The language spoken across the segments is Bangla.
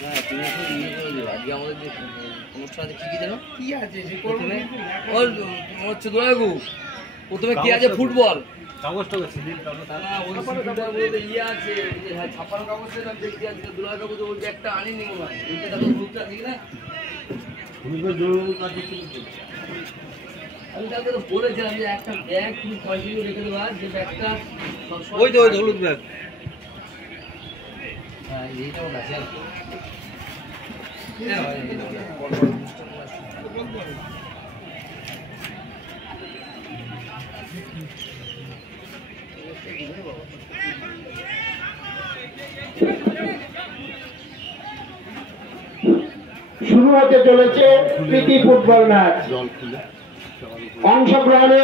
হ্যাঁ তুমি একটু ইয়ে করে দেবো আজকে আমাদের যে অনুষ্ঠান আছে কী যেন কি আছে যে প্রথমে ওর হচ্ছে দোয়াগু প্রথমে কি আছে ফুটবল ইয়ে আছে ছাপানো কাগজ দেখতে আছে দুলার কাগজ ওই ব্যাগটা আনিনি মনে হয় ওইটা দেখো গ্রুপটা ঠিক না আমি তাকে তো বলেছিলাম যে একটা ব্যাগ তুমি কন্টিনিউ রেখে দেবো যে ব্যাগটা ওই তো ওই হলুদ ব্যাগ হ্যাঁ এইটাও আছে আর কি শুরু হতে চলেছে প্রীতি ফুটবল ম্যাচ। অংশগ্রহণে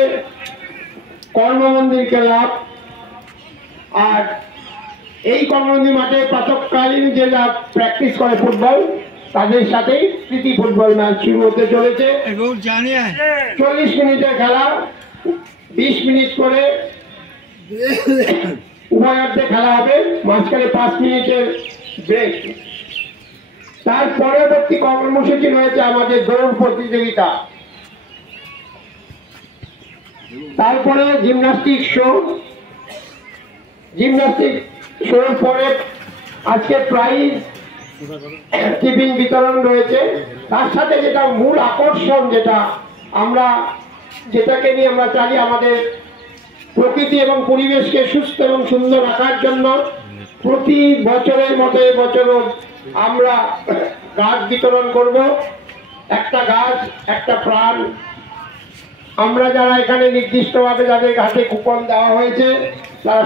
কর্মমন্দির ক্লাব আর এই কর্মমন্দির মাঠে প্রাতঃকালীন যারা প্র্যাকটিস করে ফুটবল তাদের সাথেই প্রীতি ফুটবল ম্যাচ শুরু হতে চলেছে। 40 মিনিটের খেলা, 20 মিনিট করে উভয়ার্ধে খেলা হবে, মাঝখানে 5 মিনিটের ব্রেক। তার পরবর্তী কর্মসূচি রয়েছে আমাদের দৌড় প্রতিযোগিতা, তারপরে জিমন্যাস্টিক শো। জিমন্যাস্টিক শোর পরে আজকে প্রাইজ টিফিন বিতরণ রয়েছে। তার সাথে যেটা মূল আকর্ষণ, যেটাকে নিয়ে আমরা চাই আমাদের প্রকৃতি এবং পরিবেশকে সুস্থ এবং সুন্দর রাখার জন্য প্রতি বছরের মতো এবছরও আমরা গাছ বিতরণ করব। একটা গাছ একটা প্রাণ। আমরা যারা এখানে নির্দিষ্টভাবে যাদের হাতে কুপন দেওয়া হয়েছে তারা